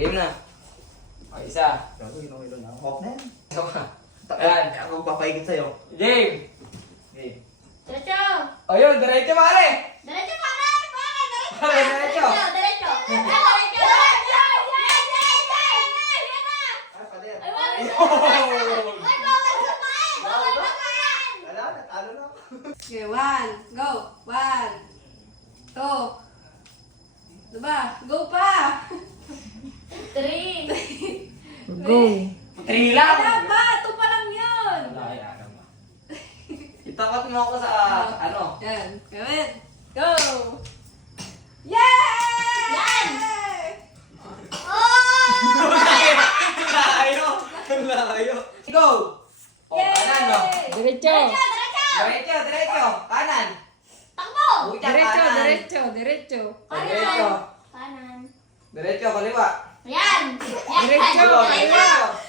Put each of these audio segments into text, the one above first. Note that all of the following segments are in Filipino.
game na. O, isa. Gago, ilo na. Hawk na yan. Isa ka. Ayan, ako papahigit sa'yo. Game! Okay. Diretso! O yun, diretso pare! Diretso pare! Diretso! Pare, diretso! Diretso! Diretso! Ah, pader. Ay, wala sa kumain! Bawal kumain! Wala, natalo na ako. Okay, 1, go. 1, 2. Diba? Go pa! 3! Go. 3 lang! Wala pa! 2 pa lang yun! Wala kaya naman. Itapat mo ako sa ano. Yan. Gawin. Go! Yay! Yan! Oh! Layo! Layo! Go! O, kanan no? Diretso. Diretso, diretso! Kanan! Takbo! Uy, Diretso, kanan! diretso, diretso. Diretso! Kanan. Diretso, kaliwa! Yan! Yan! Diretso, kaliwa.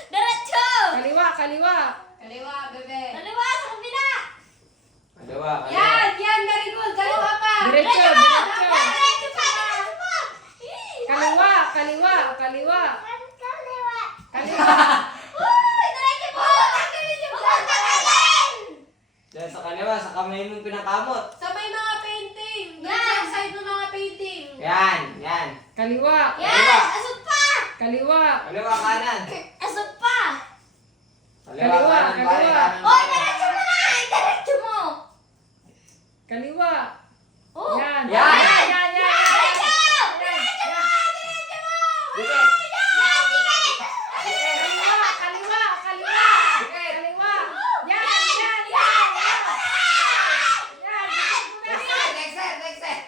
Diretso! Kaliwa, kaliwa. Kaliwa, bebe. Kaliwa sa kabila! Kaliwa, kaliwa! Yan! Yan! Very good! Kaliwa pa! Diretso, Yan, diretso. diretso pa! Diretso pa! Kaliwa, kaliwa, kaliwa. Kaliwa! Kaliwa. Uy! Diretso po! Huwag tagalin! Diyan sa kaliwa, sa kamay mong pinakamot. Sa may mga painting! Yan! Sa side ng mga painting! Yan, yan. Kaliwa, Yan! Asot pa! kaliwa. Kaliwa, kanan. Asot pa! Kaliwa, Kaliwa, kanan, pare, kaliwa. kanan. Oy! Diretso mo na! Diretso mo! Kaliwa. Oh! Yan. Yan. Yan, yan, yan. Diretso! Diretso mo! Diretso mo! Dikit! Yan! Dikit! Kaliwa, kaliwa, kaliwa. Dikit! Kaliwa. Yan, Yan! yan, Yan! yan. Next set, next set, next set.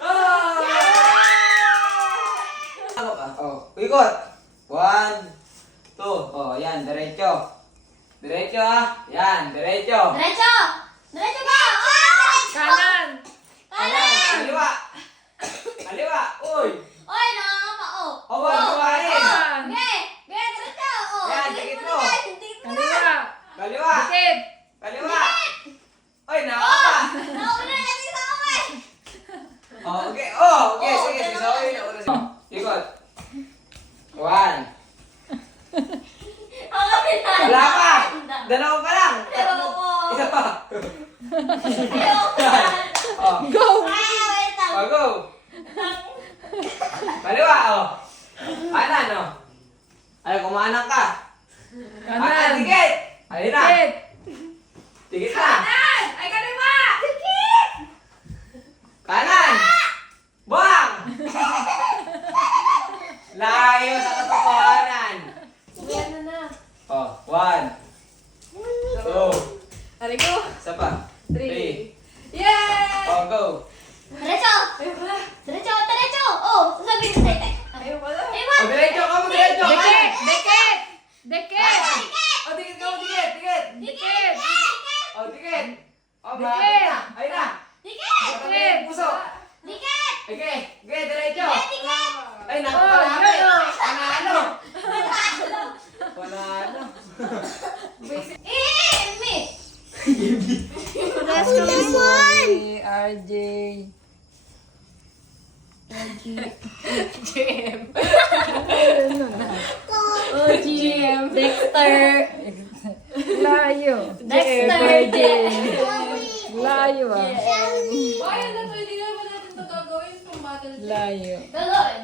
Oh! Ano ka? Oh, ikot. 1, 2. Oh, yan, diretso. Diretso ah. Yan, diretso. Diretso! Diretso ba? Oh! Kanan. Kanan, kaliwa. Kaliwa. Uy. Oy! Nakakapa! Oh! Oh, wag kumain. Oh! Ge! Ge! Diretso! Oh! Yan, Dikit dikit mo mo. na yan! Dikit mo na! Kaliwa. Kaliwa. Dikit. Kaliwa. Oy, nakapa. Nauna na natin sa kamay! Oh, okay. Oh, okay. Oh, Sige, dalawa sige. na. Oh, ikot. 1. Ang kapila! Wala pa. Dalawa pa lang. Ayoko! Isa pa. Ayoko! Oh. Go. Ay, wait lang! Oh, go. Kaliwa, oh. Kanan, oh. Ay, kumanan ka. Ah, Kanan. dikit. Ayun na. Dikit. Dikit na. Kanan! Ay, kaliwa! Dikit! Kanan. Bang! Layo sa katotohanan. Yan na na. Oh, 1, 2, Ari ko. isa pa. 3. 3. Yay! Oh, go. Diretso! Ayoko na. Diretso! Diretso! Oh! Sasabihin ko sa'yo. Ayoko na. Iwan! Oh, diretso ka mo, diretso. Dikit. Dikit. Dikit. Oh, dikit ka mo, dikit, dikit. Dikit! Oh, dikit. Oh, Dikit. malapit na. Ayun na. Dikit! Dikit. Puso. Dikit! Okay, okay, diretso. Dikit! Ay, Oh, nakalapit. yun, oh. Panalo. Panalo. Miss! That's the one. RJ. GM. Oh, GM. Dexter. Layo. Dexter. Layo ah. Bayan na to, hindi naman natin ito gagawin. Pang battle. Layo. Gagawin.